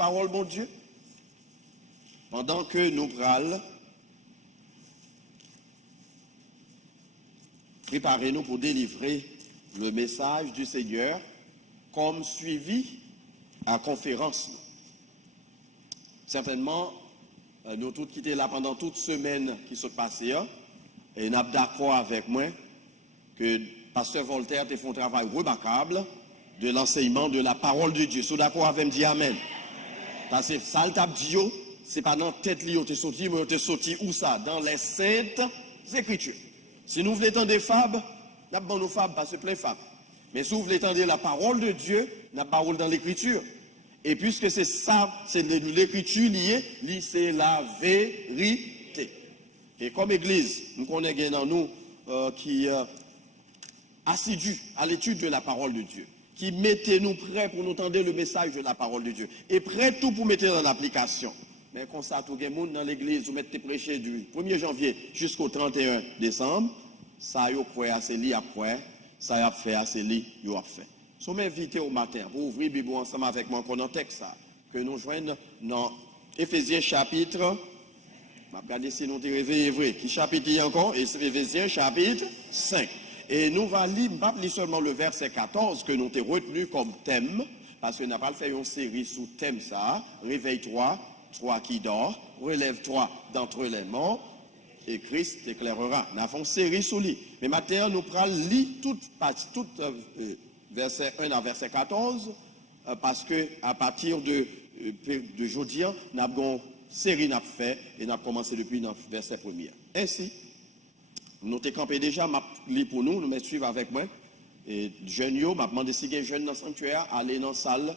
parole, mon Dieu? Pendant que nous prenons, préparez-nous pour délivrer le message du Seigneur comme suivi à conférence. Certainement, nous tous qui étaient là pendant toute semaine qui sont passées, et nous sommes d'accord avec moi que Pasteur Voltaire a fait un travail remarquable de l'enseignement de la parole de Dieu. Si vous êtes d'accord avec moi, dis Amen. Parce que ça, le tape dit, c'est pas dans la tête où tu es sorti, mais tu es sorti où ça? Dans les saintes écritures. Si nous voulons entendre des fables, nous avons nos fables, parce que plein de fables. Mais si vous voulez entendre la parole de Dieu, la parole dans l'écriture. Et puisque c'est ça, c'est l'écriture liée, c'est la vérité. Et comme Église, nous connaissons dans nous qui assidus à l'étude de la parole de Dieu, qui mettez-nous prêts pour nous entendre le message de la parole de Dieu, et prêts tout pour mettre dans l'application. Mais comme ça, tout le monde dans l'église, vous mettez prêcher du 1er janvier jusqu'au 31 décembre, ça y a quoi assez lit après, ça y a fait assez lit, y a fait. Nous sommes invités au matin pour ouvrir la Bible ensemble avec moi, qu'on texte ça, que nous joignons dans Éphésiens chapitre, je vais regarder si nous sommes réveillés vrai, qui chapitre il y a encore, Éphésiens chapitre 5. Et nous allons lire, pas seulement le verset 14 que nous avons retenu comme thème, parce que nous n'avons pas fait une série sous thème ça, réveille-toi, toi qui dors, relève-toi d'entre les morts, et Christ t'éclairera. Nous avons une série sous lui. Mais maintenant, nous allons lire toute verset 1 à verset 14, parce que à partir de jeudi, nous avons une série nous fait, et nous avons commencé depuis le verset 1er. Ainsi, nous t'ai campé déjà, m'a lu pour nous, nous suivre avec moi. Et jeunes yo, m'a demandé si les jeunes dans le sanctuaire, aller dans la salle,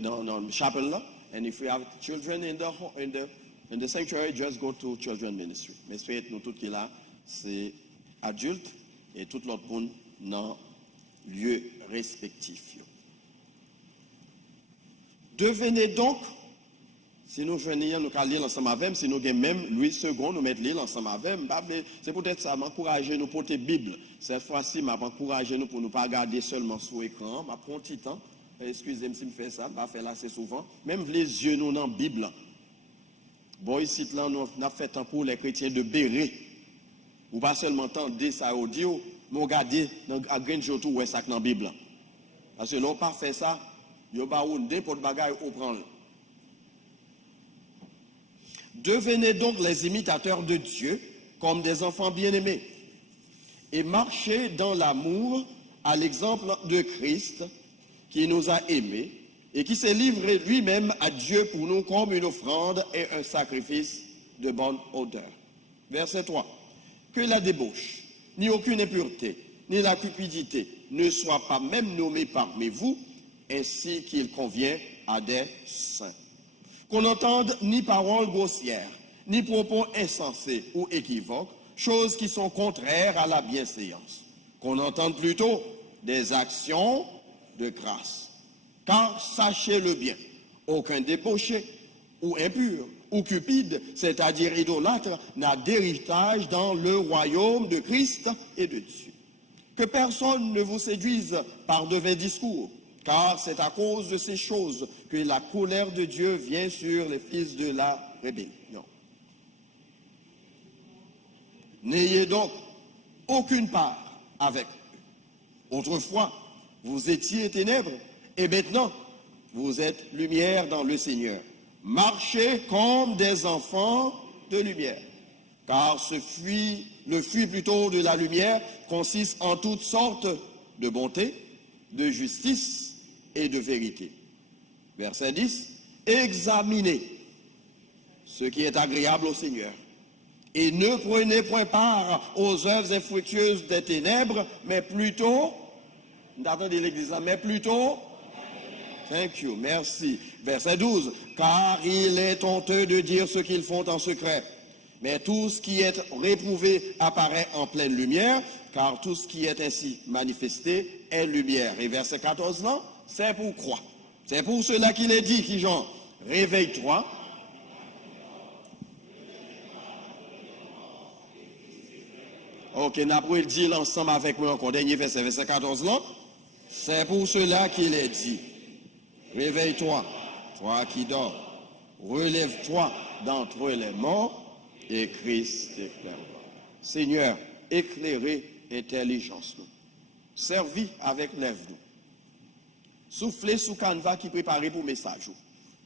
dans le chapel là. And if we have children in the sanctuary, just go to children ministry. Mais c'est nous tous qui là, c'est adultes et tout l'autre monde dans lieu respectif. Devenez donc, si nous venons, nous allons lire ensemble avec, si nous avons même Louis II, nous mettons lire ensemble avec, c'est peut-être ça, m'encourager nous porter Bible. Cette fois-ci, m'encourager nous pour ne pas regarder seulement sur l'écran, m'a prendre un petit temps. Excusez-moi si je fais ça, je vais faire là assez souvent. Même les yeux nous dans la Bible. Bon, ici, là, nous avons fait un cours les chrétiens de Béret. Ou pas seulement entendre ça audio, mais regarder à Grenjo tout où ça dans la Bible. Parce que l'on pas fait ça, il y a pas n'importe bagaille au prendre. Devenez donc les imitateurs de Dieu comme des enfants bien-aimés et marchez dans l'amour à l'exemple de Christ qui nous a aimés et qui s'est livré lui-même à Dieu pour nous comme une offrande et un sacrifice de bonne odeur. Verset 3. Que la débauche, ni aucune impureté, ni la cupidité ne soient pas même nommées parmi vous, ainsi qu'il convient à des saints. Qu'on n'entende ni paroles grossières, ni propos insensés ou équivoques, choses qui sont contraires à la bienséance. Qu'on entende plutôt des actions de grâce. Car sachez-le bien, aucun débauché ou impur ou cupide, c'est-à-dire idolâtre, n'a d'héritage dans le royaume de Christ et de Dieu. Que personne ne vous séduise par de vains discours, car c'est à cause de ces choses que la colère de Dieu vient sur les fils de la rébellion. N'ayez donc aucune part avec eux. Autrefois, vous étiez ténèbres, et maintenant, vous êtes lumière dans le Seigneur. Marchez comme des enfants de lumière, car le fruit plutôt de la lumière consiste en toutes sortes de bonté, de justice et de vérité. Verset 10. Examinez ce qui est agréable au Seigneur, et ne prenez point part aux œuvres infructueuses des ténèbres, mais plutôt... Attendez l'église, mais plutôt, thank you, merci. Verset 12, car il est honteux de dire ce qu'ils font en secret. Mais tout ce qui est réprouvé apparaît en pleine lumière, car tout ce qui est ainsi manifesté est lumière. Et verset 14 là, c'est pour quoi? C'est pour cela qu'il est dit, qui genre, réveille-toi. Ok, nous allons le dire ensemble avec moi encore. Dernier verset, verset 14 là. C'est pour cela qu'il est dit. Réveille-toi. toi qui dors, relève-toi d'entre les morts et Christ t'éclairera. Seigneur, éclairez intelligence nous. Servis avec lèvres nous. Soufflez sous canevas qui préparait pour message.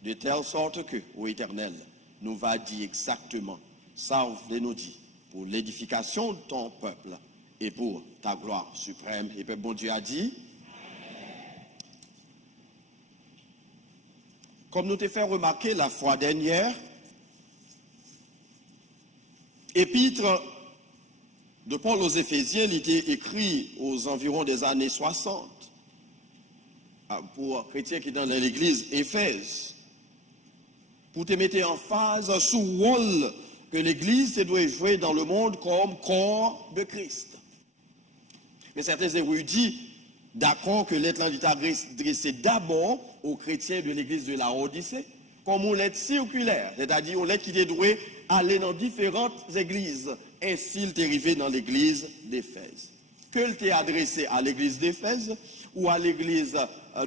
De telle sorte que, ô Éternel, nous va dire exactement ça vous nous dit pour l'édification de ton peuple et pour ta gloire suprême. Et puis bon Dieu a dit, comme nous t'ai fait remarquer la fois dernière, épître de Paul aux Éphésiens, il était écrit aux environs des années 60 pour chrétiens qui sont dans l'église Éphèse, pour te mettre en phase sous le rôle que l'église doit jouer dans le monde comme corps de Christ. Mais certains érudits, d'accord que l'être est adressé d'abord aux chrétiens de l'église de la Odyssée, comme une lettre circulaire, c'est-à-dire une lettre qui doit aller dans différentes églises. Ainsi, il est arrivé dans l'église d'Éphèse. Que l'était adressé à l'église d'Éphèse ou à l'église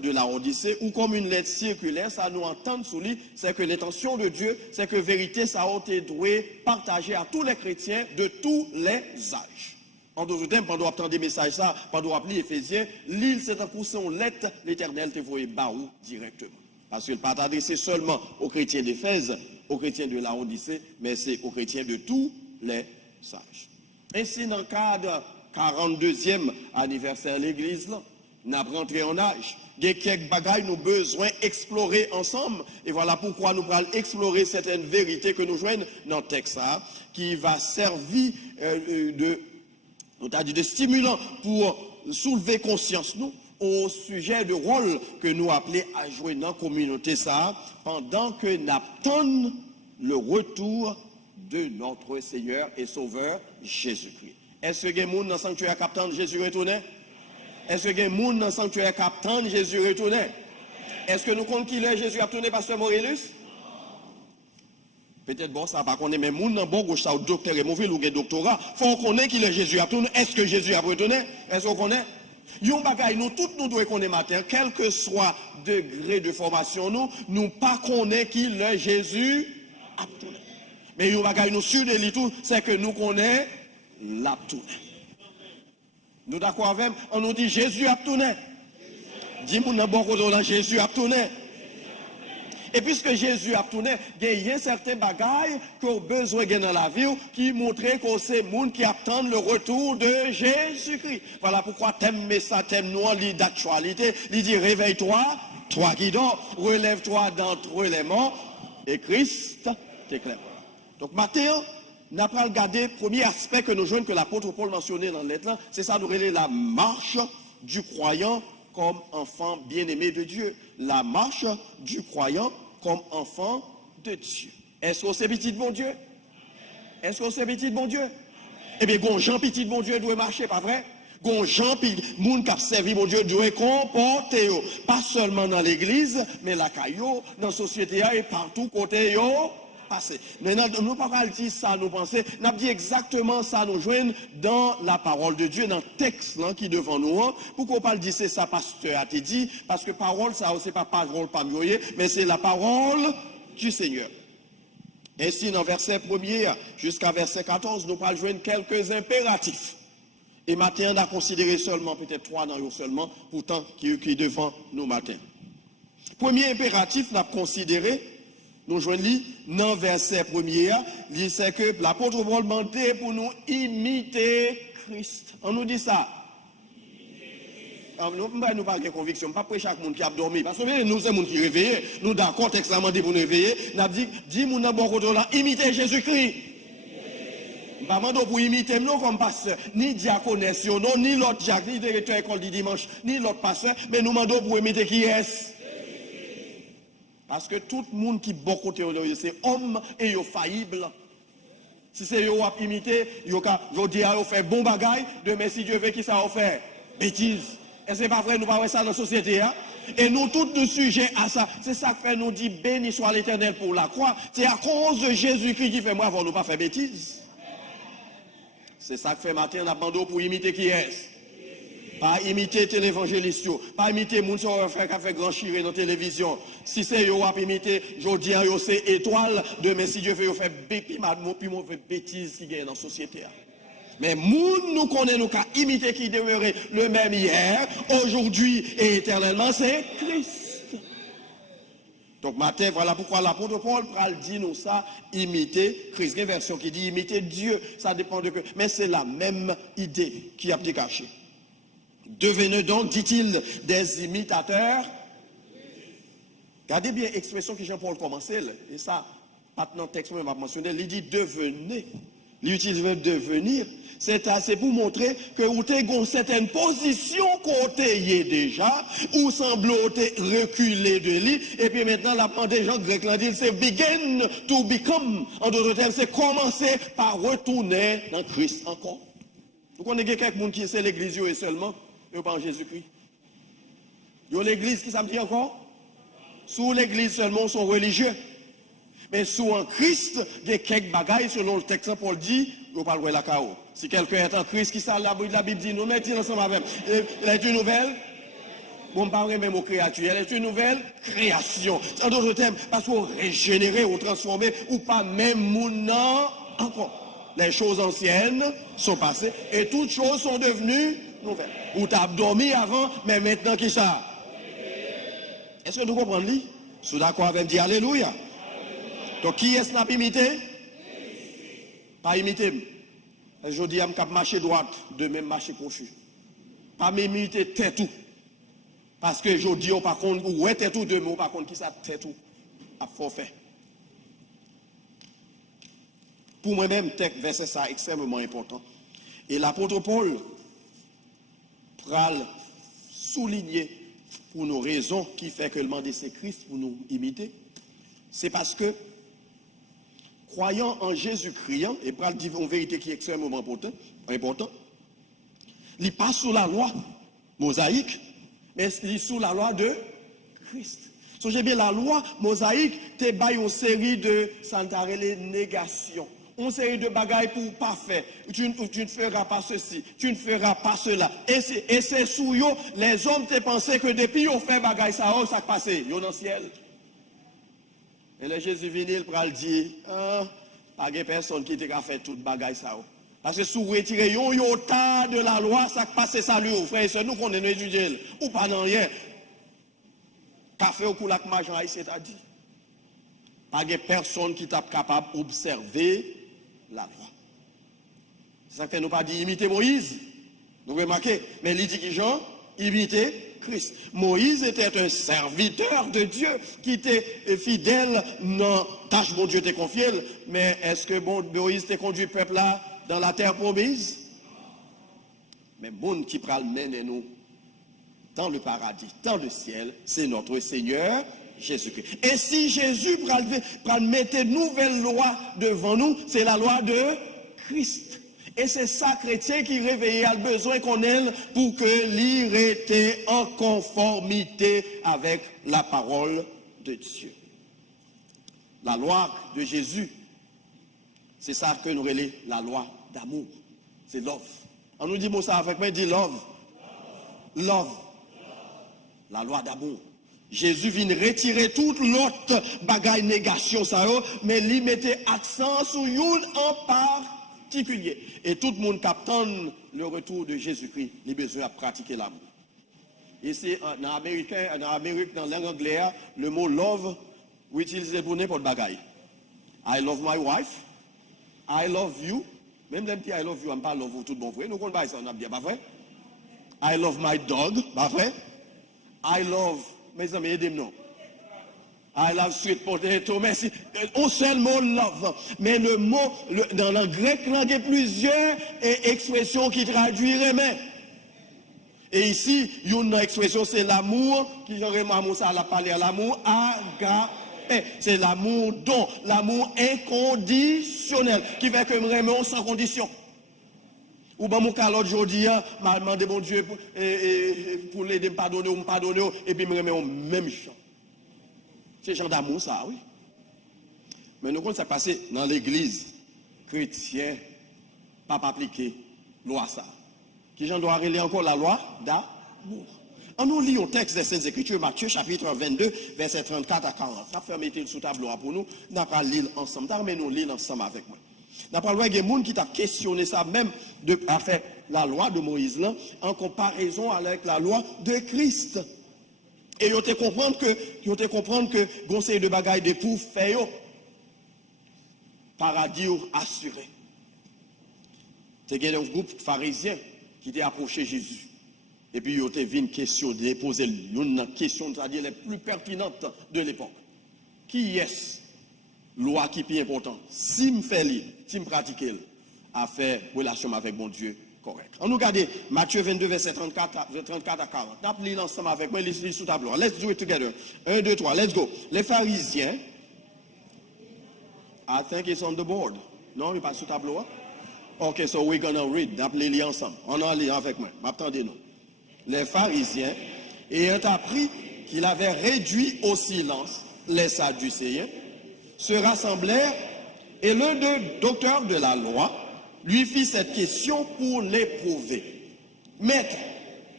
de la Odyssée, ou comme une lettre circulaire, ça nous entend sous lui, c'est que l'intention de Dieu, c'est que vérité, ça a été doué partager à tous les chrétiens de tous les âges. En d'autres termes, pendant attendre des messages, ça, pendant appeler Éphésiens, l'île, c'est un coussin lettre, l'Éternel te voit baou directement. Parce qu'il n'est pas adressé seulement aux chrétiens d'Éphèse, aux chrétiens de la Odyssée, mais c'est aux chrétiens de tous les âges. Ainsi, dans le cadre 42e anniversaire de l'Église, nous avons rentré en âge. Il y a quelques bagailles nous besoin d'explorer ensemble. Et voilà pourquoi nous allons explorer certaines vérités que nous joignons dans le texte, qui va servir de stimulant pour soulever conscience nous au sujet de rôle que nous appelons à jouer dans la communauté ça, pendant que nous attendons le retour de notre Seigneur et Sauveur Jésus-Christ. Est-ce que les gens dans le sanctuaire captant Jésus retourné? Est-ce que les gens dans le sanctuaire captant Jésus retourné? Est-ce que nous comptons qu'il est Jésus a retourné, pasteur Morellus? Peut-être bon, ça va pas qu'on est même moun dans bon gauche ça au docteur et mauvais ou doctorat, faut qu'on connaît qu'il est Jésus a retourné. Est-ce que Jésus a retourné? Est-ce qu'on connaît? Yon bagay nous tous nous devons connaître matin, quel que soit degré de formation nous pas connaît qu'il est Jésus a retourné. Mais yon bagay nous sur de tout, c'est que nous connaissons l'a retourné. Nous d'accord avec, on nous dit Jésus a retourné. Dis-moi dans bon côté là Jésus a retourné. Et puisque Jésus a retourné, il y a certains bagailles qu'on a besoin dans la vie qui montrent que c'est les gens qui attendent le retour de Jésus-Christ. Voilà pourquoi thème ça, thème noir, d'actualité, il dit réveille-toi, toi qui dors, relève-toi d'entre les morts, et Christ t'éclairera. Donc maintenant, nous allons regarder le premier aspect que nous jouons, que l'apôtre Paul mentionnait dans le lettre, c'est ça, nous relève la marche du croyant comme enfant bien-aimé de Dieu. La marche du croyant comme enfant de Dieu. Est-ce que c'est petit de mon Dieu? Est-ce que c'est petit de mon Dieu? Eh bien, Jean petit de mon Dieu doit marcher, pas vrai? Jean petit, moun qui a servi mon Dieu doit comporter, pas seulement dans l'église, mais la caillou, dans la société et partout côté yo. Maintenant, nous ne pouvons pas dire ça, nous penser, nous avons dit exactement ça, nous joignons dans la parole de Dieu, dans le texte là, qui est devant nous. Pourquoi on ne pas dire c'est ça, pasteur a dit? Parce que parole, ça, ce n'est pas parole, pas mieux, mais c'est la parole du Seigneur. Ainsi, dans verset 1er jusqu'à verset 14, nous allons joindre quelques impératifs. Et maintenant, on a considéré seulement, peut-être 3 dans le seulement, pourtant, qui est devant nous matin. Premier impératif, on a considéré. Nous jouons dans le verset 1er, c'est que l'apôtre Paul demandait pour nous imiter Christ. On nous dit ça. Nous n'avons pas de conviction, pas pour chaque monde qui a dormi. Parce que nous sommes les gens qui réveillent. Nous d'accord, texte pour nous réveiller. Nous avons dit, dis-moi dans bon côté là, imitez Jésus-Christ. Nous ne pas pour imiter nous comme pasteur, ni diaconesse, ni l'autre Jacques, ni directeur école du dimanche, ni l'autre pasteur, mais nous demandons pour imiter qui est. Parce que tout le monde qui est bon côté, c'est homme et il est faillible. Si c'est eux qui imiter, ils disent qu'ils fait bon bagaille, demain si Dieu veut, qui ça va faire? Bêtise. Et ce n'est pas vrai, nous ne pas ça dans la société. Hein? Et nous tous nous sujets à ça. C'est ça que fait nous dit béni soit l'Éternel pour la croix. C'est à cause de Jésus-Christ qui fait moi avant nous pas faire bêtise. C'est ça que fait matin, on a demandé pour imiter qui est. Pas imiter télévangéliste, pas imiter moun qui fait grand chiré dans la télévision. Si c'est yo à imiter, je dis yo c'est étoile, demain si Dieu veut yo faire puis mauvais bêtises qui gagne dans la société. Mais moun nous connaît nous qu'à imiter qui demeurait le même hier, aujourd'hui et éternellement, c'est Christ. Donc matin, voilà pourquoi l'apôtre Paul dit nous ça, imiter Christ. Il y a une version qui dit imiter Dieu, ça dépend de que. Mais c'est la même idée qui a été cachée. Devenez donc, dit-il, des imitateurs. Regardez bien l'expression que Jean-Paul commençait, et ça, maintenant, le texte m'a mentionné, il dit devenez. Il utilise le verbe devenir. C'est pour montrer que vous avez une certaine position côté déjà, ou semble reculer de lui, et puis maintenant, la des gens grecs l'ont dit, c'est begin to become. En d'autres termes, c'est commencer par retourner dans Christ encore. Vous connaissez quelqu'un qui c'est l'église et seulement, et pas en Jésus-Christ. Yo l'église qui ça me dit encore? Sous l'église seulement, ils sont religieux. Mais sous en Christ, il y a quelques bagailles, selon le texte, Paul dit, vous parlez de la chaos. Si quelqu'un est en Christ, qui ça, la Bible dit, nous mettons ensemble avec. Elle est une nouvelle. Bon, on parle même aux créatures. Elle est une nouvelle création. En d'autres termes, parce qu'on régénéré ou transformé, ou pas même mounant encore. Les choses anciennes sont passées et toutes choses sont devenues nouvelles. Ou t'as dormi avant, mais maintenant qui ça? Est-ce que vous comprenez? Si vous d'accord avec dire Alléluia. Donc, qui est-ce qui n'a pas imité? Pas imité. Je dis, je vais marcher droite, de même marcher confus. Pas m'imiter tête tout. Parce que je dis, par contre, ou est tête tout, de mots, par contre, qui ça tête tout? À forfait. Pour moi-même, texte, verset ça, extrêmement important. Et l'apôtre Paul pral souligner pour nos raisons qui fait que le mandat c'est Christ pour nous imiter. C'est parce que croyant en Jésus-Christ, et pral dire une vérité qui est extrêmement important, il passe sous la loi mosaïque, mais il est sous la loi de Christ. Songez bien, la loi mosaïque te baille une série de négations. Une série de bagailles pour pas faire. Tu ne feras pas ceci, tu ne feras pas cela. Et c'est sous eux, les hommes te pensaient que depuis ils ont fait bagaille ça, ça passe, ils dans le ciel. Et le Jésus venu, il pral dire, pas de personne qui t'a fait toute bagaille ça. Parce que si vous retirez un iota de la loi, ça passe salut aux frères et sœurs, nous qu'on est étudiés, ou pas dans rien. Café au coulac majan, c'est-à-dire. Pas de personne qui t'a capable d'observer la loi. C'est ça que nous pas dit imiter Moïse. Vous remarquez, mais il dit qui Jean? Imiter Christ. Moïse était un serviteur de Dieu qui était fidèle dans la tâche que Dieu t'a confiée. Mais est-ce que Moïse t'a conduit le peuple là dans la terre promise? Mais le monde qui pral mener nous dans le paradis, dans le ciel, c'est notre Seigneur Jésus-Christ. Et si Jésus pral mettre une nouvelle loi devant nous, c'est la loi de Christ. Et c'est ça, chrétien, qui réveille a le besoin qu'on ait pour que l'ir était en conformité avec la parole de Dieu. La loi de Jésus, c'est ça que nous relève la loi d'amour. C'est love. On nous dit ça avec moi, dit love. Love. La loi d'amour. Jésus vient retirer toute l'autre bagaille négation, ça, mais il mettait accent sur une en particulier. Et tout le monde capte le retour de Jésus-Christ, il a besoin de pratiquer l'amour. Ici, en Amérique, dans la langue anglaise, le mot love, vous utilisez pour n'importe bagaille. I love my wife, I love you. Même les petits I love you, on ne parle pas love vous tout bon vrai. Nous connaissons ça, on a bien, pas vrai? I love my dog, pas vrai? I love, mes amis, aidez-moi. I love sweet potato, merci. On seul mot love. Mais le mot, dans le grec, il y a plusieurs expressions qui traduisent aimer. Et ici, une expression, c'est l'amour, qui j'aurais amour, ça a parlé à l'amour, agape. C'est l'amour don, l'amour inconditionnel, qui fait que me remet sans condition. Ou ben mon cas l'autre jour dit, m'a demandé mon Dieu pour l'aider, me pardonner ou me pardonner, et puis me remet au même champ. C'est genre d'amour ça, oui. Mais nous, quand ça passe dans l'église chrétienne, pas appliquer loi ça. Qui j'en doit relayer encore la loi d'amour. On nous lit un texte des Saintes Écritures, Matthieu chapitre 22, versets 34 à 40. On va mettre sous tableau pour nous. On va lire ensemble. Mais nous lire ensemble avec moi. On va voir qu'il y a des gens qui t'a questionné ça même à faire la loi de Moïse là, en comparaison avec la loi de Christ. Et ils te comprendre que conseil de bagaille de pour faire paradis assuré. C'est un groupe pharisien qui t'a approché Jésus. Et puis, il y a une question, de poser une question, c'est-à-dire les plus pertinentes de l'époque. Qui est-ce, loi qui est plus importante? Si je fais l'île, si je pratique l'île, à faire relation avec mon Dieu correct. On nous regarde Matthieu 22, verset 34 à 40. On lit ensemble avec moi, lis sous tableau. Let's do it together. 1, 2, 3, let's go. Les pharisiens, I think it's on the board. Non, il n'est pas sous tableau. Ok, so we're going to read. On lit ensemble. On en lit avec moi. Attendez-nous. Les pharisiens, ayant appris qu'il avait réduit au silence les sadducéens, se rassemblèrent et l'un d'eux, docteur de la loi, lui fit cette question pour l'éprouver. Maître,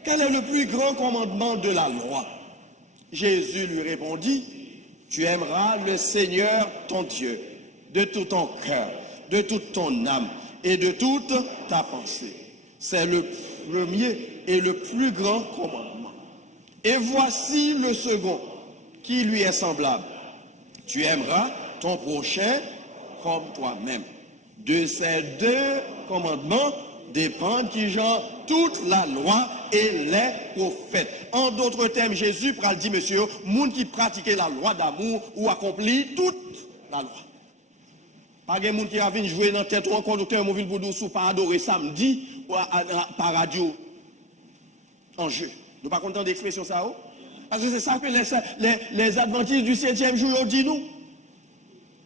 quel est le plus grand commandement de la loi? Jésus lui répondit, tu aimeras le Seigneur ton Dieu de tout ton cœur, de toute ton âme et de toute ta pensée. C'est le premier et le plus grand commandement. Et voici le second, qui lui est semblable. Tu aimeras ton prochain comme toi-même. De ces deux commandements dépendent qui genre toute la loi et les prophètes. En d'autres termes, Jésus pral dit, monsieur, moun qui pratiquait la loi d'amour ou accomplit toute la loi. Pas de monde qui a venu jouer dans la tête ou encore docteur Mouville Boudou sous pas adorer samedi ou par radio en jeu. Nous pas contents d'expression ça. Parce que c'est ça que les adventistes du 7e jour ont dit nous.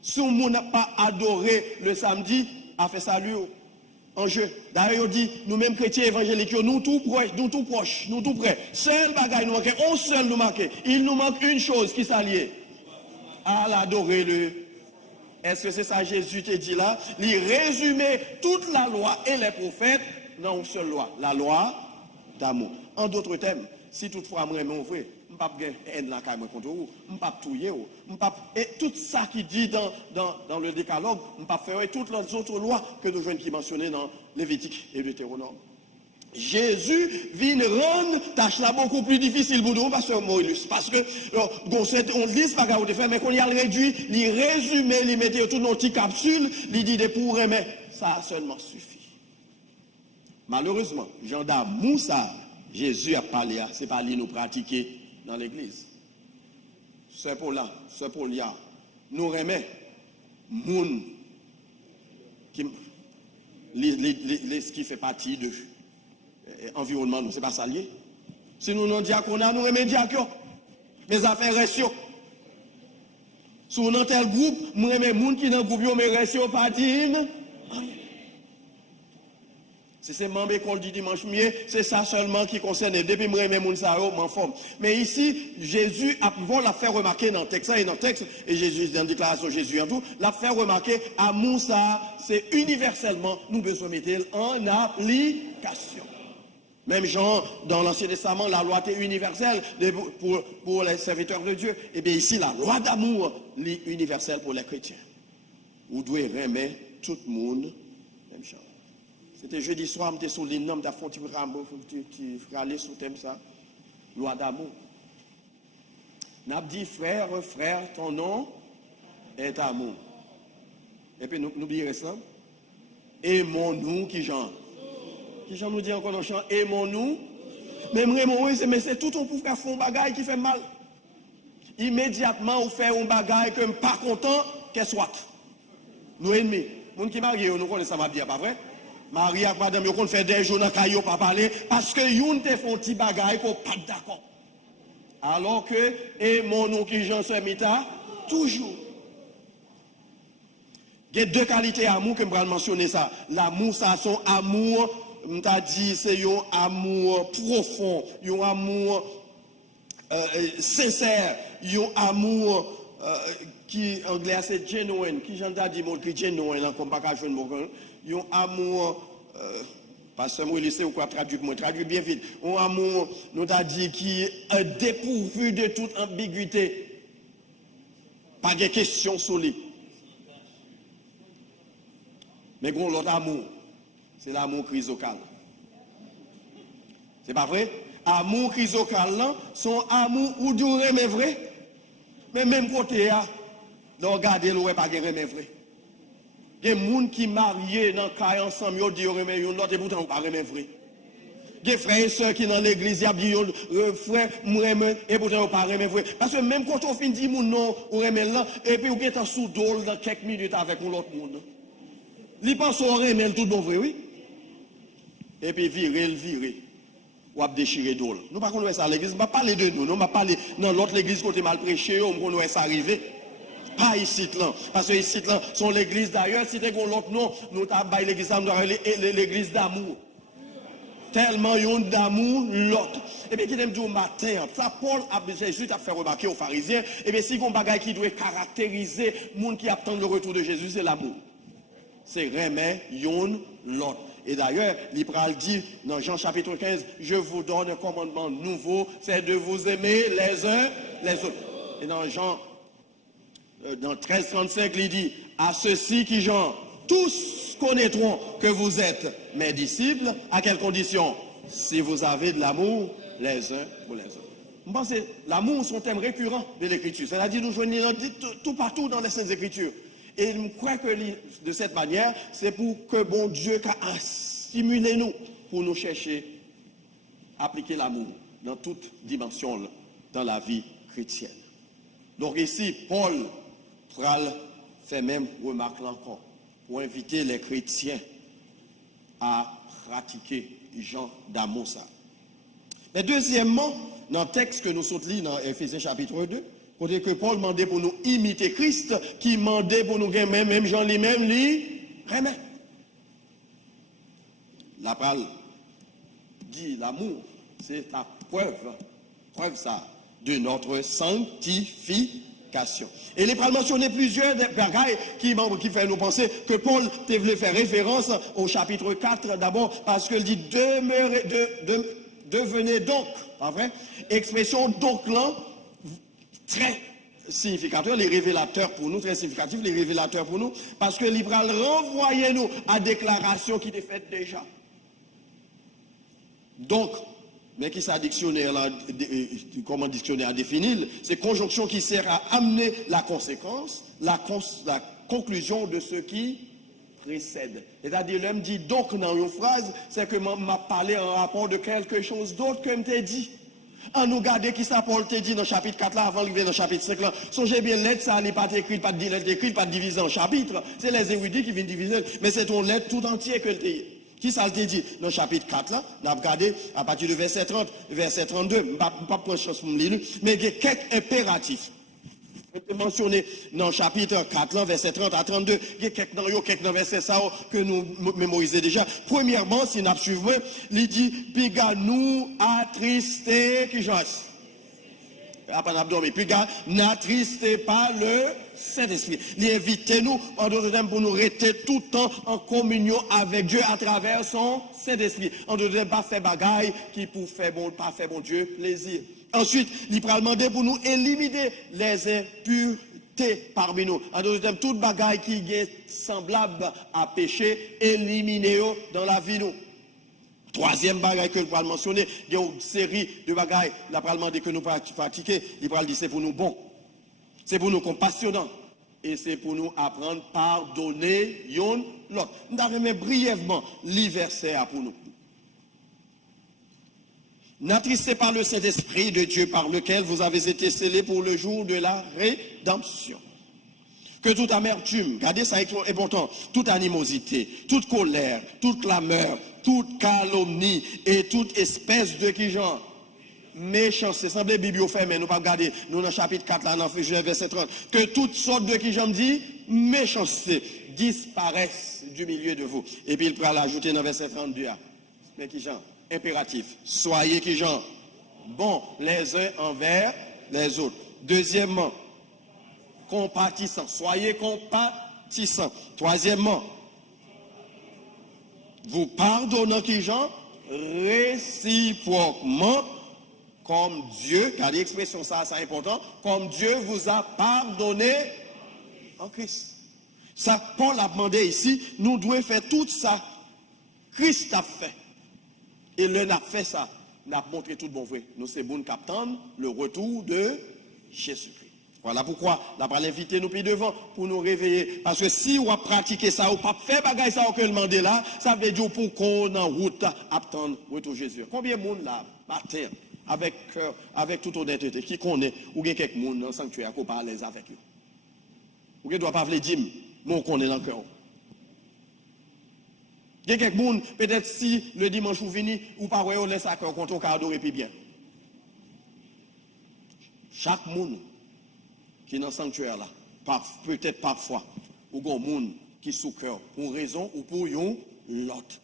Si on n'a pas adoré le samedi, a fait salut en jeu. D'ailleurs, on dit, nous-mêmes chrétiens évangéliques, nous tout proches, nous tout près. Seul bagaille nous manque, on seul nous manque. Il nous manque une chose qui s'allie. À l'adorer le. Est-ce que c'est ça Jésus te dit là? Il résumait toute la loi et les prophètes dans une seule loi. La loi d'amour. En d'autres termes, si toutefois moi mon frère, je ne peux pas haine la caille contre vous, je ne peux pas touiller, et tout ça qui dit dans le décalogue, je ne peux pas faire toutes les autres lois que nous jouons qui mentionnées dans Lévitique et Deutéronome. Jésus vient rendre tâche là beaucoup plus difficile pour nous, parce que on lit ce bagage de faire, mais qu'on y a le réduit, il résumé, il mettait tout dans une petite capsule, il dit des pour mais ça seulement suffit. Malheureusement, Jean d'amour ça, Jésus a parlé, c'est pas lui nous pratiquer dans l'église. C'est pour là, c'est pour là. Nous remet moun qui fait partie de environnement, nous, c'est pas ça lié. Si nous non diaconat, nous remet diacon. Mes affaires restent. Si nous dans tel groupe, nous remet moun qui dans le groupe, mais restent pas dire. Si c'est membre école du dimanche mieux, c'est ça seulement qui concerne. Depuis moi même moun sa m'en forme. Mais ici, Jésus a l'a fait remarquer dans le texte et dans le texte et Jésus dans la déclaration Jésus en tout, l'a fait remarquer amour ça, c'est universellement nous besoin mettre en application. Même Jean, dans l'Ancien Testament, la loi était universelle pour les serviteurs de Dieu. Et bien ici, la loi d'amour est universelle pour les chrétiens. Vous devez remettre tout le monde même chose. C'était jeudi soir, je suis sur l'île, je suis allé sur le thème ça. Loi d'amour. N'a dit frère, ton nom est amour. Et puis n'oubliez ça. Aimons-nous qui Jean. Qui Jean nous dit encore dans le chant, aimons-nous. Mais c'est tout on pour faire un bagage qui fait mal. Immédiatement, on fait un bagage que pas content, qu'elle soit. Nous ennemis. Les gens qui marient, nous connaissons ça, va dire, pas vrai? Marie et madame, ils fait des jours dans le pas parler parce que ils te font petit bagage pour pas d'accord. Alors que, aimons-nous qui Jean se mita, toujours. Il y a deux qualités d'amour que je vais mentionner ça. L'amour, ça, son amour, je t'ai dit, c'est un amour profond, un amour sincère, un amour qui, en anglais, c'est genuine, qui j'en ai dit, mon genuine, comme pas qu'à jouer un amour Pasteur Moïse, ou quoi traduire pour moi? Traduire bien vite. Un amour, nous t'a dit, qui est dépourvu de toute ambiguïté. Pas de questions sur lui. Mais gros, l'autre amour, c'est l'amour chrysocal. C'est pas vrai? Amour chrysocal, son amour ou du remè vrai. Mais même côté, donc regardez le pas de remè vrai. Il y a des gens qui mariés dans le cas ensemble, ils disent remè l'autre et pourtant pas remè vrai. Il y a des frères et sœurs qui dans l'église, ils disent frère, remè et pourtant pas remè vrai. Parce que même quand on finit de dire non, ou remè là, et puis on est en sous-dol dans quelques minutes avec l'autre monde. Ils pensent au remè tout bon vrai, oui. Et puis virer. Ou à déchirer d'ol. Nous ne connaissons pas ça à l'église, nous ne parlons pas parler de nous, nous ne parlons pas dans l'autre église côté mal prêché, on connaît ça arriver. Pas ici là, parce que ici là, sont l'église d'ailleurs, si tu as l'autre nom, nous avons l'église l'église d'amour. Tellement il y a d'amour, l'autre. Et bien, qui aime dire au matin, ça, Paul Jésus a fait remarquer aux pharisiens, et bien, si il y a un bagage qui doit caractériser le monde qui attend le retour de Jésus, c'est l'amour. C'est remet, yon, l'autre. Et d'ailleurs, l'Ipral dit dans Jean chapitre 15, je vous donne un commandement nouveau, c'est de vous aimer les uns les autres. Et dans Jean, dans 13:35, il dit, à ceux-ci qui, Jean, tous connaîtront que vous êtes mes disciples, à quelles conditions? Si vous avez de l'amour les uns pour les autres. Je pense que l'amour, c'est un thème récurrent de l'Écriture. C'est-à-dire, nous joignons tout partout dans les Saintes Écritures. Et je crois que de cette manière, c'est pour que bon Dieu a stimulé nous, pour nous chercher à appliquer l'amour dans toute dimension dans la vie chrétienne. Donc ici, Paul fait même remarque encore, pour inviter les chrétiens à pratiquer le genre d'amour ça. Mais deuxièmement, dans le texte que nous sommes lus dans Éphésiens chapitre 2, côté que Paul demandait pour nous imiter Christ, qui demandait pour nous gagner même Jean lui-même, remet. La parole dit l'amour, c'est la preuve ça, de notre sanctification. Et les parles mentionner plusieurs bagailles qui fait nous penser que Paul devait faire référence au chapitre 4 d'abord, parce qu'il dit devenez donc, pas vrai? Expression donc là, très significateur, les révélateurs pour nous, très significatif, les révélateurs pour nous, parce que l'Ibral renvoyait nous à déclaration qui était faite déjà. Donc, mais qui ça dictionnaire là, comment dictionnaire a défini, c'est conjonction qui sert à amener la conséquence, la conclusion de ce qui précède. C'est-à-dire, l'homme dit donc dans une phrase, c'est que m'a parlé en rapport de quelque chose d'autre que m't'a dit. En nous garder qui ça Paul t'a dit dans le chapitre 4 là, avant de venir dans le chapitre 5 là. Songez bien, lettre, ça n'est pas écrit, pas de lettre écrite, pas divisé en chapitres. C'est les érudits qui viennent diviser, mais c'est ton lettre tout entière que t'a dit. Qui ça t'a dit dans le chapitre 4 là, on a regardé à partir de verset 30, verset 32, je ne vais pas prendre chance pour me lire, mais il y a quelques impératifs. Mentionné dans le chapitre 4, là, verset 30 à 32, il y a quelques dans verset ça que nous mémorisons déjà. Premièrement, si nous suivons, il dit, piga nous attristé, qui j'en après abdomen, piga n'attristez pas le Saint-Esprit. Il invite nous, en d'autres termes, pour nous rester tout le temps en communion avec Dieu à travers son Saint-Esprit. En d'autres termes, pas faire bagaille qui pour faire bon, pas faire bon Dieu plaisir. Ensuite, il va demander pour nous éliminer les impuretés parmi nous. En d'autres termes, toute bagaille qui est semblable à péché, éliminez-le dans la vie nous. Troisième bagaille que je vais mentionner, il y a une série de bagailles, il va demander que nous pratiquer, il va dire c'est pour nous bon, c'est pour nous compassionnants, et c'est pour nous apprendre à pardonner l'autre. Nous allons brièvement les versets pour nous. N'attristez pas le Saint-Esprit de Dieu par lequel vous avez été scellés pour le jour de la rédemption. Que toute amertume, regardez ça est important, toute animosité, toute colère, toute clameur, toute calomnie et toute espèce de qui genre méchanceté. C'est semblé Bible fait, mais nous pas regarder. Nous dans le chapitre 4 là, dans verset 30. Que toutes sortes de qui j'en dit méchanceté disparaissent du milieu de vous. Et puis il pourra l'ajouter dans verset 32. Mais qui genre impératif. Soyez qui genre bons les uns envers les autres. Deuxièmement, compatissants. Soyez compatissants. Troisièmement, vous pardonnant qui Jean réciproquement, comme Dieu, car l'expression ça c'est important, comme Dieu vous a pardonné en Christ. Ça, Paul a demandé ici, nous devons faire tout ça. Christ a fait. Et le n'a fait ça. N'a montré tout bon vrai. Nous c'est bon captain, le retour de Jésus-Christ. Voilà pourquoi la parole invité nous puis devant pour nous réveiller. Parce que si on a pratiqué ça, ou pas fait bagaille ça que le demandé là, ça veut dire pour qu'on en route attendre retour Jésus. Combien de monde là, matin, avec cœur, avec toute honnêteté, qui connaît, ou bien quelques monde dans le sanctuaire qui parle à l'aise avec eux. Ou qui ne doit pas vouloir dire, mais on connaît dans le cœur. Il y a quelques monde, peut-être si le dimanche vous venez, ou pas, on laisse à cœur, quand on adore et puis bien. Chaque monde qui est dans le sanctuaire là, peut-être parfois, ou un monde qui est sous cœur, pour une raison ou pour une l'autre.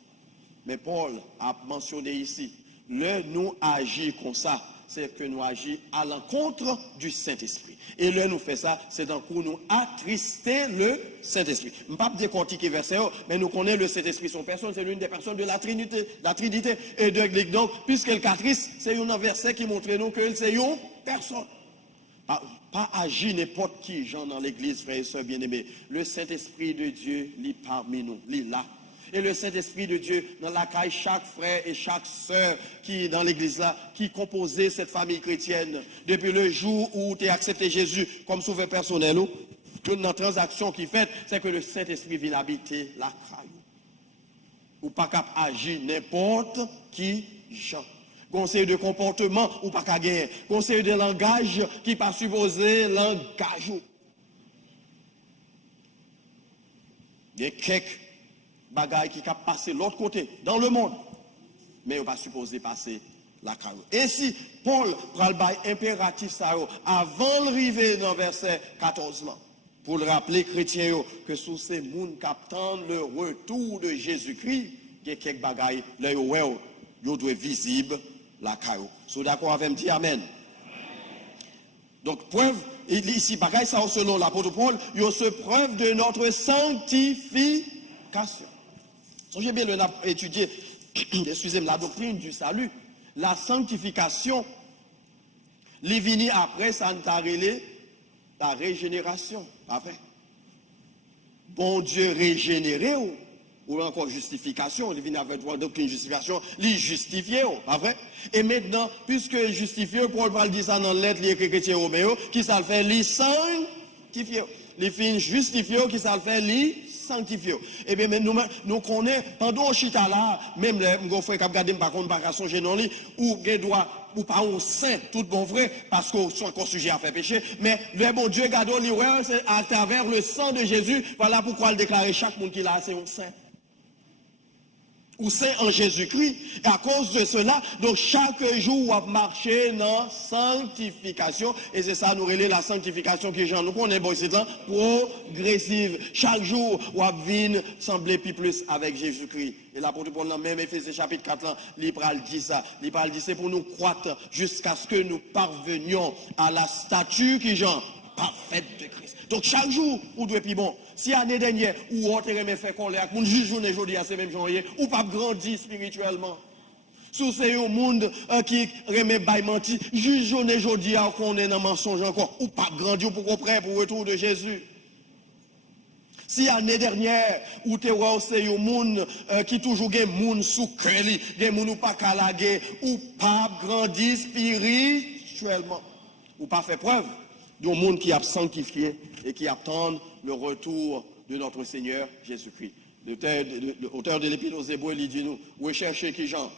Mais Paul a mentionné ici, nous agir comme ça, c'est que nous agissons à l'encontre du Saint-Esprit. Et nous fait ça, c'est dans pour nous attrister le Saint-Esprit. Je ne vais pas décortiquer verset, mais nous connaissons le Saint-Esprit, son personne, c'est l'une des personnes de la Trinité et de l'Église. Donc, puisque le catrice, c'est un verset qui montre nous que c'est une personne. Pas agir n'importe qui, gens dans l'église, frères et sœurs bien-aimés. Le Saint-Esprit de Dieu, il est parmi nous, il est là. Et le Saint-Esprit de Dieu, dans la caille, chaque frère et chaque sœur qui est dans l'église là, qui composait cette famille chrétienne, depuis le jour où tu as accepté Jésus comme sauveur personnel, une transaction qui fait, c'est que le Saint-Esprit vient habiter la caille. Ou pas cap agir n'importe qui, gens. Conseil de comportement ou pas qu'à gagner. Conseil de langage qui pas supposé langage. Il y a quelques bagailles qui peuvent passer l'autre côté, dans le monde. Mais on pas supposé passer la carotte. Et si Paul prend le bail impératif ça, avant d'arriver dans verset 14 là, pour le rappeler chrétien que sous ces mondes qui attendent le retour de Jésus-Christ, il y a quelques bagailles, là, ils doivent visible la caillou. Vous d'accord avec moi? Amen. Donc, preuve, ici, bagaille ça selon l'apôtre Paul, il y a ce preuve de notre sanctification. Songez bien, on a étudié, excusez-moi, la doctrine du salut. La sanctification, les vini après, ça nous a relé la régénération. Après. Bon Dieu régénéré, ou encore justification, il vient avec doctrine justification, il justifié, pas vrai? Et maintenant, puisque justifié, Paul parle dit ça dans la lettre, il écrit chrétien Roméo, qui ça le fait, il sanctifié. Les fins justifié, qui ça le fait, il sanctifié. Et bien, nous connaissons, pendant au chita là, même les frères qui regardent, par contre, par songer non li, ou doit, ou pas un saint, tout bon vrai, parce qu'on soit encore sujet à faire péché, mais le bon Dieu, garde li, ouais, c'est à travers le sang de Jésus, voilà pourquoi il déclare chaque monde qui l'a, c'est un saint. Ou c'est en Jésus-Christ. Et à cause de cela, donc chaque jour, on va marcher dans la sanctification. Et c'est ça, nous relève la sanctification qui j'en nous connaissons, bon, c'est progressive. Chaque jour, on va venir sembler plus avec Jésus-Christ. Et l'apôtre Paul, même Éphésiens chapitre 4, là, il dit ça. Il dit c'est pour nous croître jusqu'à ce que nous parvenions à la stature qui j'en parfaite de Christ. Donc chaque jour, on doit être bon. Si l'année dernière, ou autre remet fait qu'on l'ait, mon juge journée aujourd'hui à ce même janvier, ou pas grandir spirituellement. Sous c'est un monde qui remet bail menti, juge journée aujourd'hui à qu'on est dans mensonge encore, ou pas grandir pour qu'on prenne pour le retour de Jésus. Si l'année dernière, ou te c'est un monde qui toujours gagne monde sous cœur, gagne monde ou pas calaguer, ou pas grandir spirituellement, ou pas fait preuve d'un monde qui a sanctifié et qui attend le retour de notre Seigneur Jésus-Christ. L'auteur de l'Épître aux Hébreux, il dit nous, recherchez qui Jean?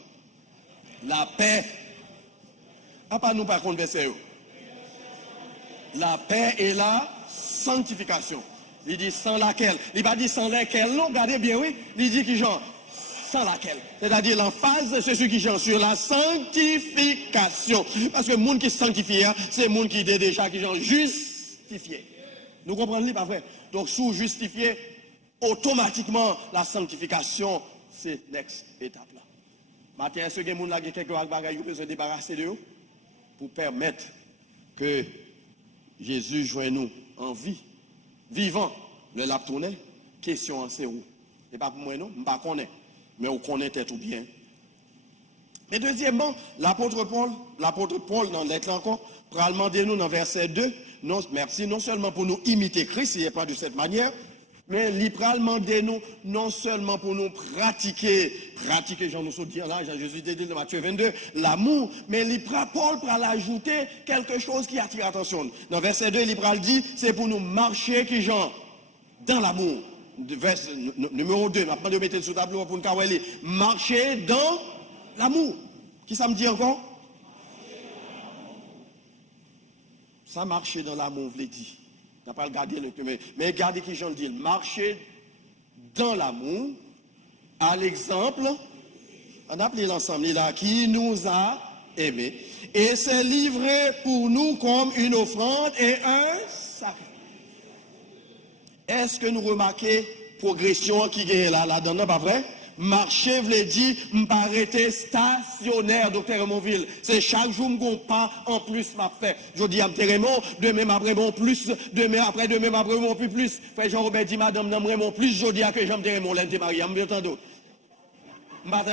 La paix. Ah, pas nous par contre, verset. La paix et la sanctification. Il dit sans laquelle. Il va dire sans laquelle. Non, regardez bien, oui. Il dit qui Jean? Sans laquelle. C'est-à-dire l'emphase, c'est ce qui Jean sur la sanctification. Parce que le monde qui se sanctifie, c'est le monde qui est déjà qui Jean justifié. Nous comprenons, pas vrai? Donc, sous justifié, automatiquement, la sanctification, c'est next étape là. Maintenant, est-ce que les gens qui ont quelques bagages peuvent se débarrasser de eux pour permettre que Jésus joigne nous en vie, vivant, le lap tourné, question c'est où? Et pas pour moi, non, je ne connais pas. mais on connaît tout bien. Et deuxièmement, l'apôtre Paul, dans l'être encore, pour demander nous dans verset 2, non, merci, non seulement pour nous imiter Christ, il n'est pas de cette manière, mais il va demander nous, non seulement pour nous pratiquer, j'en ai dit là, Jésus dit dans Matthieu 22, l'amour, mais Paul va l'ajouter quelque chose qui attire l'attention. Dans verset 2, il va dire, c'est pour nous marcher qui genre, dans l'amour. Verset numéro 2, maintenant de mettre sur le tableau pour nous marcher dans l'amour. Qui ça me dit encore? Ça marcher dans l'amour, vous l'avez dit. On n'a pas regardé le mais regardez qui j'en dis. Marcher dans l'amour, à l'exemple, on a appelé l'ensemble là, qui nous a aimés. Et c'est livré pour nous comme une offrande et un sacrifice. Est-ce que nous remarquons progression qui est là-dedans, non pas vrai? Marcher, vous l'avez dit, m'arrêter stationnaire, docteur Ramonville. C'est chaque jour, m'gon pas en plus m'a fait. Je dis à Raymond, demain après bon plus, demain après bon plus. Frère Jean-Robert dit, madame, non, plus, je dis à que Jean Raymond, l'un de Marie, m'entendez?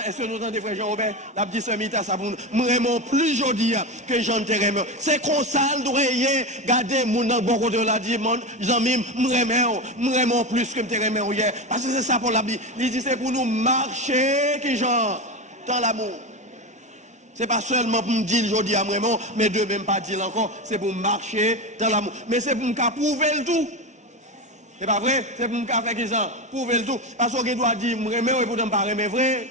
Est-ce que nous entendons, frère Jean-Robert, la petite sœur ça pour nous, vraiment plus jodi que Jean Raymond. C'est comme ça, nous rien, gardez mon dans bon côté la dit, mon ami, vraiment plus que Raymond hier. Parce que c'est ça pour la Bible. Il dit, c'est pour nous marcher, qui genre, dans l'amour. C'est pas seulement pour me dire aujourd'hui à vraiment, mais de même pas dire encore, c'est pour marcher dans l'amour. Mais c'est pour me prouver le tout. C'est pas vrai? C'est pour me faire ça, prouver le tout. Parce qu'on doit dire, je remets, et pour ne pas remettre vrai.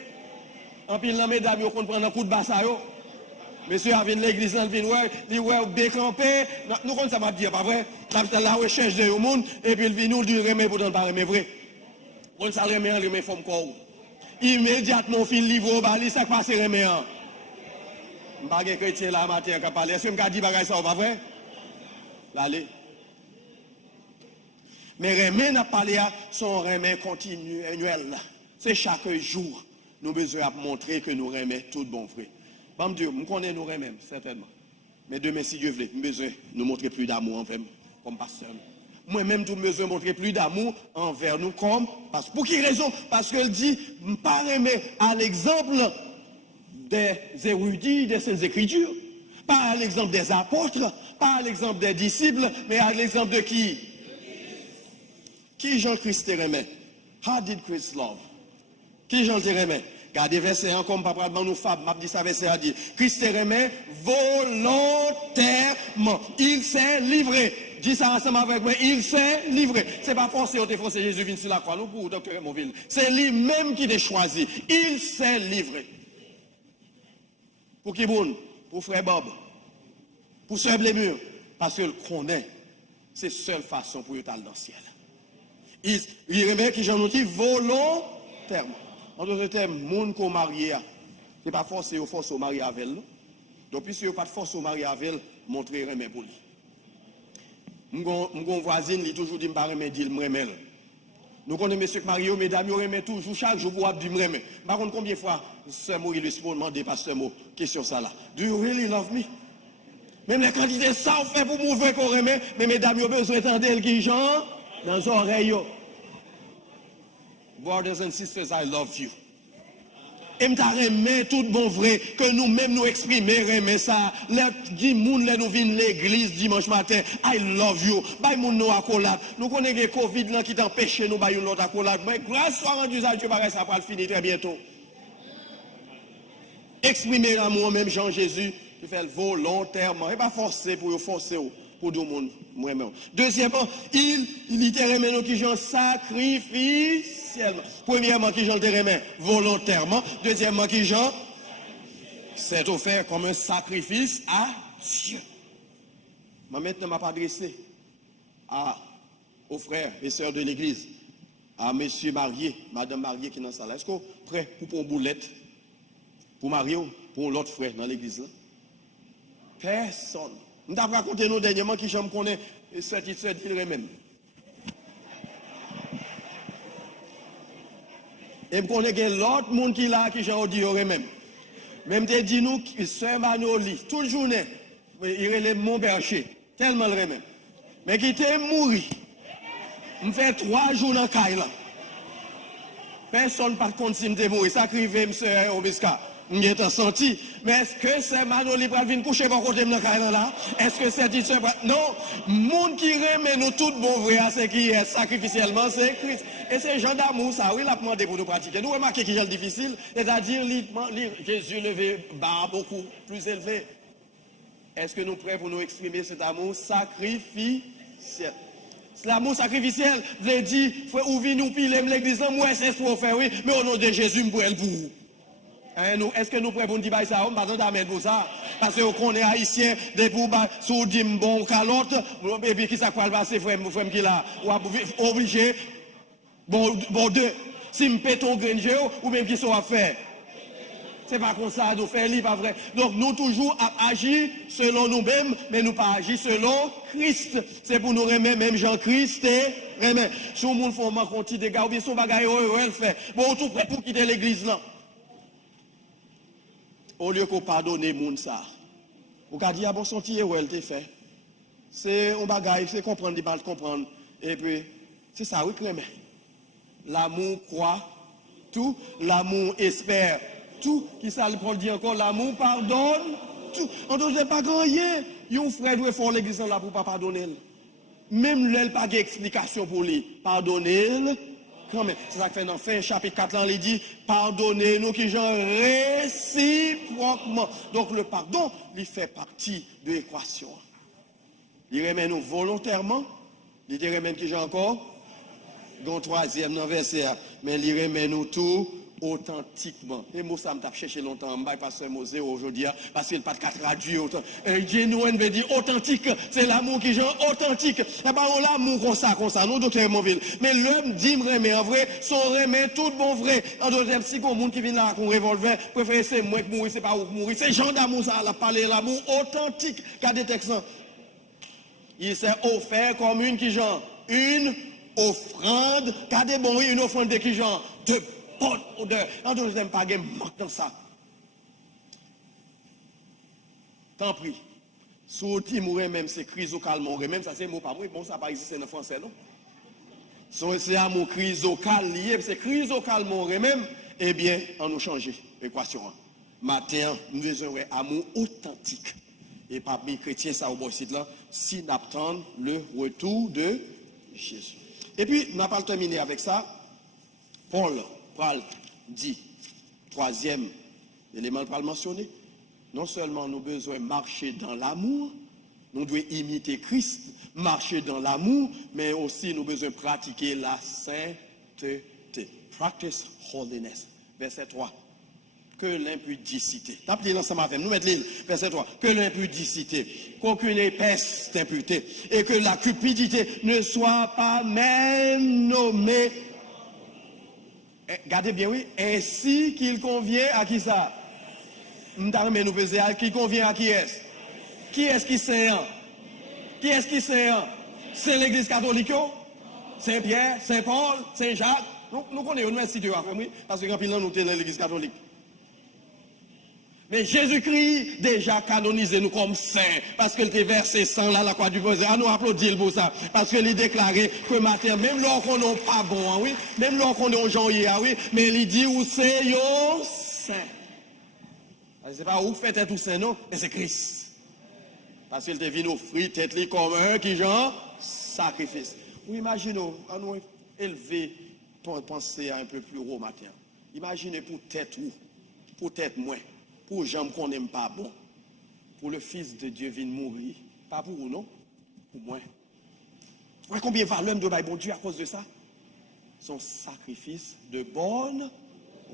En pile, dans mes dames, on prend un coup de basse. Monsieur a venu l'église, il vient décamper. Nous, comme ça m'a dit, pas vrai? La recherche de monde, et puis il vient nous dire, remets pour ne pas remettre vrai. On ça remet forme corps. Immédiatement, fil livre au bali, ça passe remet. Je ne sais pas si chrétien là, matin, qui parle. Est-ce que je me dis ça, pas vrai? Allez. Mais remède n'a pas parlé son remède continuel. C'est chaque jour, nous besoin de montrer que nous remettons tout bon vrai. Bon Dieu, nous connaissons nous remettons, certainement. Mais demain, si Dieu veut, nous besoin de nous montrer plus d'amour envers nous, comme pasteur. Moi-même, nous besoin de montrer plus d'amour envers nous, comme pasteur. Pour quelle raison? Parce qu'elle dit, pas remettre à l'exemple des érudits des Saintes Écritures, pas à l'exemple des apôtres, pas à l'exemple des disciples, mais à l'exemple de qui? Qui Jean-Christ te remet? How did Christ love? Qui Jean te remet? Gardez verset 1 comme papa dans nous fab, m'a dit ça verset a dit. Christ te remet volontairement. Il s'est livré. Dis ça ensemble avec moi. Il s'est livré. C'est pas forcé, on te forcé Jésus vient sur la croix. Nous pour docteur Ramonville. C'est lui-même qui t'a choisi. Il s'est livré. Pour qui bon? Pour frère Bob. Pour sœur Blémur. Parce qu'il connaît. C'est la seule façon pour y aller dans le ciel. Il remet qui j'en dis volontairement. En d'autres termes, monde qu'on marie, c'est pas forcé au marié avec elle. Donc, puisque vous pas de force au marié avec elle, montrez remet pour lui. Mon voisine, il toujours dit, je ne remet pas, je remet. Nous connaissons monsieur Mario, mesdames, il remet toujours, chaque jour, pour dire, je remet. Par contre, combien de fois, Sœur Maurice lui demande, pasteur Mo, question ça là. Do you really love me? Même les candidats, ça, on fait pour m'ouvrir qu'on remet, mais mesdames, ils ont besoin d'entendre qui genre dans les oreilles. Brothers and sisters, I love you. Et m'ta remet tout bon vrai que nous-mêmes nous exprimer remet ça. Les moun les nous viennent l'église dimanche matin. I love you. Bay moun nous accolade. Nous connaissons le Covid là qui t'empêche nous bay une autre accolade. Mais grâce soit rendu ça Dieu paraît ça va le finir très bientôt. Exprimer l'amour même Jean Jésus, qui fait le volontairement et pas forcer pour forcer pour tout le monde. Deuxièmement, il te remet nous qui j'en sacrificiellement. Premièrement, qui j'en te remet volontairement. Deuxièmement, qui j'en c'est offert comme un sacrifice à Dieu. Maintenant, je vais adresser aux frères et sœurs de l'église, à monsieur marié, madame mariée qui est dans la salle. Est-ce que vous êtes prêts pour une boulette, pour Mario, pour l'autre frère dans l'église là? Personne. Nous avons raconté nous dernièrement qui j'aime connaître cette île même. Et je connais que l'autre monde qui là qui j'en dit même. Même te dit nous que Sœur Manoli, toute journée, il relève mon berger, tellement le même. Mais qui était mouru. On fait 3 jours dans le caille là. Personne par contre si m'te mourir, sacrifié monsieur Obisca. M'étant senti, mais est-ce que c'est Manoli pour venir coucher par côté dans la là? Est-ce que c'est dit non, monde qui remet nous tout bon vrai, c'est qui est sacrificiellement, c'est Christ. Et c'est Jean d'amour, ça, oui, l'a demandé pour nous pratiquer. Nous remarquons qu'il est difficile, c'est-à-dire, Jésus levé bas beaucoup plus élevé. Est-ce que nous sommes prêts pour nous exprimer cet amour sacrificiel? L'amour sacrificiel, veut dire, faut ouvrir nous piler l'église, moi, c'est ce qu'on fait, oui, mais au nom de Jésus, je pourrais le pour. Est-ce que nous pouvons nous dire ça? On ne va pas pour ça. Parce qu'on est haïtien, des pour sous dit bon calotte, et puis qui ça va passer, frère qui là, ou obligé, bon deux. Si je pète ton grain ou même qui soit fait. C'est pas comme ça, nous faisons pas vrai. Donc nous toujours agir selon nous-mêmes, mais nous pas agir selon Christ. C'est pour nous remettre même Jean-Christ et remettre. Si on monde fait un petit dégât, ou bien son bagage, elle fait. Bon, tout prêt pour quitter l'église là. Au lieu qu'on pardonne les gens ça, on a dit ah bon senti où elle t'a fait. C'est un bagage, c'est comprendre, il mal comprendre. Et puis c'est ça oui quand même. L'amour croit tout, l'amour espère tout. Qui ça le Paul dit encore, l'amour pardonne tout. On ne doit pas gagner. Un frère doit faire l'église là pour pas pardonner. Même là, il pas d'explication pour lui. Pardonner. Quand même, c'est ça que fait dans fin chapitre 4, là, il dit, pardonnez-nous qui j'en réciproquement. Donc le pardon, il fait partie de l'équation. Il remet nous volontairement, il remet qui j'en encore, dans troisième dans verset, mais il remet nous tout authentiquement. Et moi, ça m'a cherché longtemps, je ne pas ce Mosée aujourd'hui, parce qu'il n'y a pas de traduire autant. Genuine veut dire authentique, c'est l'amour qui est authentique. Ce n'est pas l'amour comme ça, non, docteur Monville. Mais l'homme dit, mais en vrai, son remet tout bon vrai. En deuxième, si on monde qui vient là avec un revolver, préfère c'est moi qui mourir, c'est pas où mourir. C'est genre d'amour, ça, la parler l'amour authentique qu'a des texans. Il s'est offert comme une qui genre, une offrande, qu'a des bons, une offrande de qui genre, de bonne odeur. En deuxième, pas de manque dans ça. Tant pis. Souti mourir même, c'est chrysocal mourir même, ça c'est mot pas moi, bon ça pas existé dans le français, non? C'est amour chrysocal lié, c'est chrysocal mourir même, eh bien, on nous change l'équation. Matin, nous devons avoir amour authentique. Et parmi les chrétiens, ça au bon site là, si nous attendons le retour de Jésus. Et puis, nous n'avons pas terminé avec ça. Paul dit, troisième élément que je mentionner, non seulement nous avons besoin de marcher dans l'amour, nous devons imiter Christ, marcher dans l'amour, mais aussi nous avons besoin de pratiquer la sainteté. Practice holiness. Verset 3. Que l'impudicité. Tapez l'ensemble avec nous, mettez verset 3. Que l'impudicité, qu'aucune épaisse d'impudicité, et que la cupidité ne soit pas même nommée. Regardez bien, oui. Ainsi qu'il convient à qui ça? Nous peser à qui convient à qui est-ce? Qui est-ce qui c'est? Qui est-ce qui c'est? C'est l'église catholique? Saint-Pierre, Saint-Paul, Saint-Jacques? Nous connaissons, nous sommes oui, parce que quand nous sommes dans l'église catholique. Mais Jésus-Christ déjà canonisé nous comme saints parce qu'il était versé sang là la croix du Christ. Ah nous applaudissons pour ça parce qu'il déclaré que matin même lorsqu'on n'est pas bon oui, même lorsqu'on est gens hier oui, mais il dit où c'est yo saint. C'est pas où fait tout saint non, mais c'est Christ. Parce qu'il était venu offrir tête li comme un qui genre sacrifice. Oui, imaginez on nous élever pour penser un peu plus haut matin. Imaginez pour tête ou pour tête moins. Pour les gens qu'on n'aime pas bon, pour le Fils de Dieu vient mourir, pas pour vous, non? Pour moi. Vous voyez combien de valeur de bon Dieu à cause de ça? Son sacrifice de bonne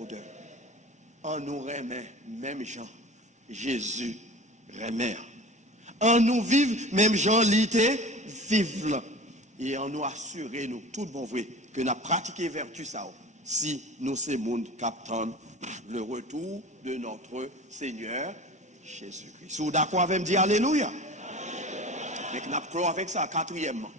odeur. En nous remet, même Jean, Jésus remet. En nous vive, même Jean l'ité, vive là. Et en nous assurer, nous, tout bon vrai, que nous avons pratiqué vertu ça, si nous sommes monde captant le retour de notre Seigneur Jésus-Christ. Si vous êtes d'accord avec me dire Alléluia? Mais nous avons avec ça, quatrièmement.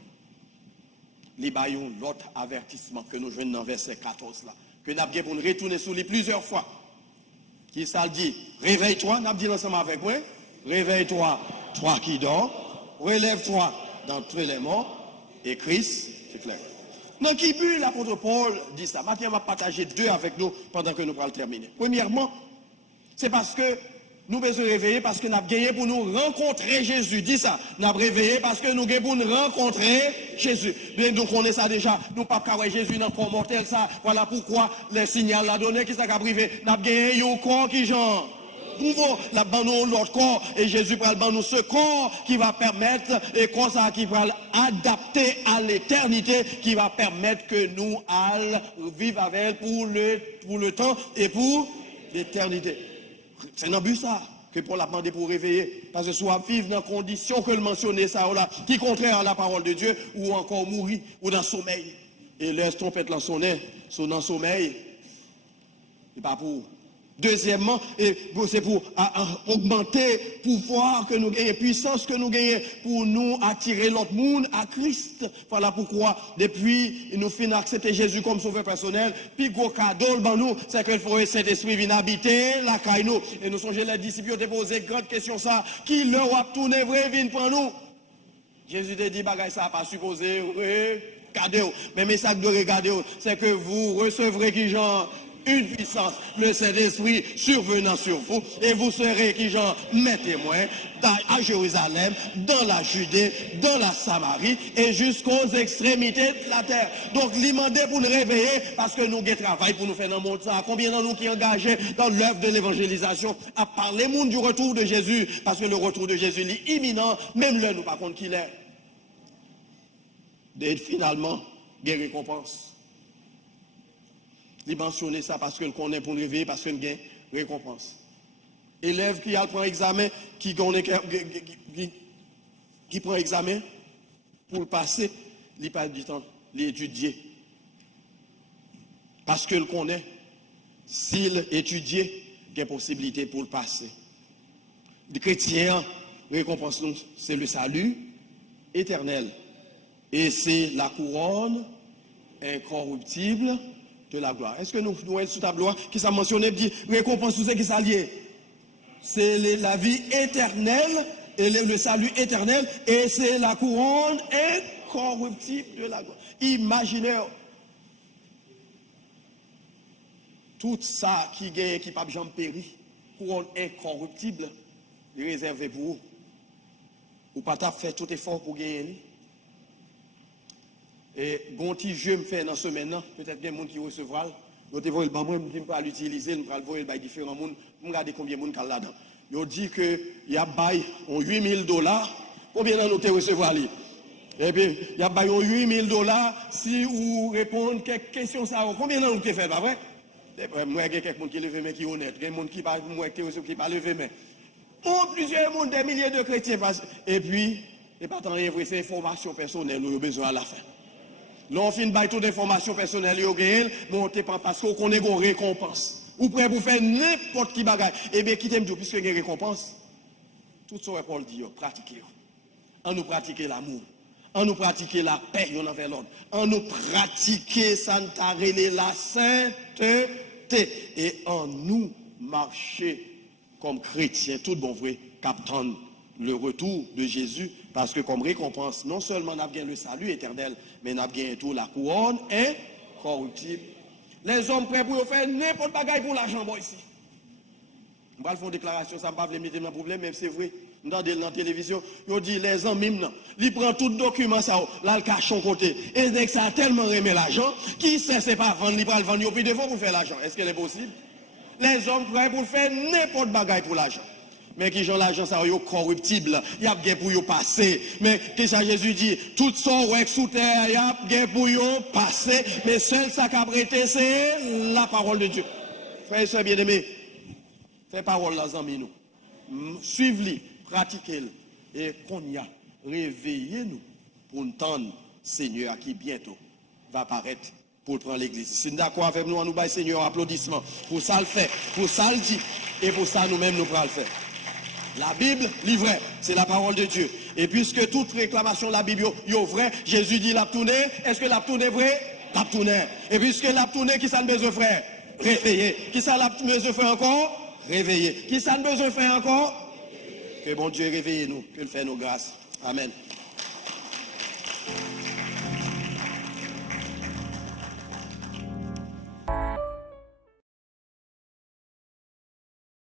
Les baillons, l'autre avertissement que nous jouons dans verset 14 là. Que nous avons pour nous retourner sur lui plusieurs fois. Qui ça dit? Réveille-toi, nous avons dit ensemble avec moi. Réveille-toi, toi qui dors. Relève-toi d'entre les morts. Et Christ, c'est clair. Dans qui but l'apôtre Paul dit ça? Maintenant, on va partager deux avec nous pendant que nous allons terminer. Premièrement, c'est parce que nous besoin réveiller parce que nous avons gagné pour nous rencontrer Jésus. Dis ça. Nous avons réveillé parce que nous avons pour nous rencontrer Jésus. Bien, nous connaissons ça déjà. Nous ne pouvons pas voir Jésus dans le corps mortel. Ça. Voilà pourquoi le signal l'a donné qui s'est privé. Nous avons gagné un corps qui genre. Nouveau, la bande l'autre corps et Jésus va nous ce corps qui va permettre et comme ça qui va adapter à l'éternité qui va permettre que nous allons vivre avec elle pour le temps et pour l'éternité. C'est un but ça que Paul a demandé pour réveiller. Parce que soit vivre dans condition que le mentionner ça là, qui est contraire à la parole de Dieu, ou encore mourir, ou dans le sommeil. Et laisse trompette là sonner, son dans le sommeil, c'est pas pour. Deuxièmement, c'est pour augmenter pouvoir que nous gagnons, puissance que nous gagnons pour nous attirer l'autre monde à Christ. Voilà pourquoi, depuis nous finissons accepter Jésus comme sauveur personnel, puis gros cadeau dans nous, c'est qu'il faut que cet esprit vienne habiter la caille nous. Et nous sommes les disciples de poser grande question ça, qui leur a tourné vrai vient pour nous. Jésus te dit, bagay ça pas supposé, regardez. Mais le message de regarder, c'est que vous recevrez qui genre une puissance, le Saint-Esprit survenant sur vous, et vous serez qui genre mes témoins à Jérusalem, dans la Judée, dans la Samarie, et jusqu'aux extrémités de la terre. Donc, l'imandé pour nous réveiller, parce que nous avons travail pour nous faire dans le monde. Combien de nous qui sont engagés dans l'œuvre de l'évangélisation, à parler monde du retour de Jésus, parce que le retour de Jésus est imminent, même là, nous par contre qu'il est. Et finalement, des récompenses. Il mentionne ça parce que le connaît pour nous réveiller, parce qu'il y a une récompense. Élève qui a pris examen, qui prend examen pour le passer, il passe du temps, l'étudier. Parce que le connaît, s'il étudie, il y a possibilité pour le passer. Les chrétiens, récompense, c'est le salut éternel. Et c'est la couronne incorruptible de la gloire. Est-ce que nous voyons sous tableau qui s'est mentionné, dit récompense, tout ce qui s'allie? C'est la vie éternelle et le salut éternel et c'est la couronne incorruptible de la gloire. Imaginez tout ça qui gagne, qui pas jamais péri, couronne incorruptible, réservé pour vous. Ou pas fait tout effort pour gagner. Et bon petit jeu me fait dans ce maintenant, peut-être bien monde qui recevra, je vais le moi je vais l'utiliser, je vais le voir by différents monde, je regarder combien de monde qui là-dedans. Yo dit que il y a bail $8,000, combien d'en nous te recevoir lui? Et puis il y a bail $8,000 si vous répondez quelques questions ça, combien d'en nous te fait pas vrai? Moi il y a quelqu'un qui lève main qui honnête, il y a monde qui pas moi qui pas lever main. Plusieurs monde des milliers de chrétiens et puis et pas tant rien vrai, c'est information personnelle nous besoin à la fin. L'on fin de toute information personnelle, montez pas parce qu'on connaît une récompense. Ou prêt pour faire n'importe qui bagaille. Eh bien, quittez me dire, puisque il y a une récompense, tout ce que Paul dit, pratiquez. En nous pratiquer l'amour. En nous pratiquer la paix, y'en envers l'autre. En nous pratiquer, ça la sainteté. Et en nous marcher comme chrétiens, tout bon vrai, captant le retour de Jésus, parce que comme récompense, non seulement nous avons le salut éternel, mais nous avons tout la couronne incorruptible. Les hommes prêts pour faire n'importe quoi pour l'argent ici. On va faire une déclaration, ça ne va pas mettre dans problème, mais c'est vrai. Nous avons dans la télévision, ils disent les hommes, ils prennent tout le document, ça, là, le cachon côté. Et dès que ça a tellement aimé l'argent, qui sait, c'est pas vendre, ils prennent le vendre, ils ont pris de fois pour faire l'argent. Est-ce qu'elle est possible? Les hommes prêts pour faire n'importe quoi pour l'argent. Mais qui ont l'argent, ça est corruptible. Il y a bien pour y passer. Mais qu'est-ce que Jésus dit? Tout son ouais sous terre, il y a bien pour y passer. Mais seul ça qui a prêté, c'est la parole de Dieu. Frères et sœurs bien-aimés, fais parole là, amis nous. Suivez-les, pratiquez-les. Et qu'on y a, réveillez-nous pour entendre Seigneur qui bientôt va apparaître pour prendre l'église. Si nous d'accord avec nous, on nous bat Seigneur applaudissements. Pour ça le fait, pour ça le dit. Et pour ça nous-mêmes nous prenons le faire. La Bible, l'ivraie, c'est la parole de Dieu. Et puisque toute réclamation de la Bible est vraie, Jésus dit l'a tourné. Est-ce que l'a tourné vrai? L'a tourné. Et puisque l'a tourné, qui ça ne besoin faire? Réveiller. Qui ça l'a besoin faire encore? Réveiller. Qui ça ne besoin faire encore? Que bon Dieu réveille nous, que le fait nos grâces. Amen.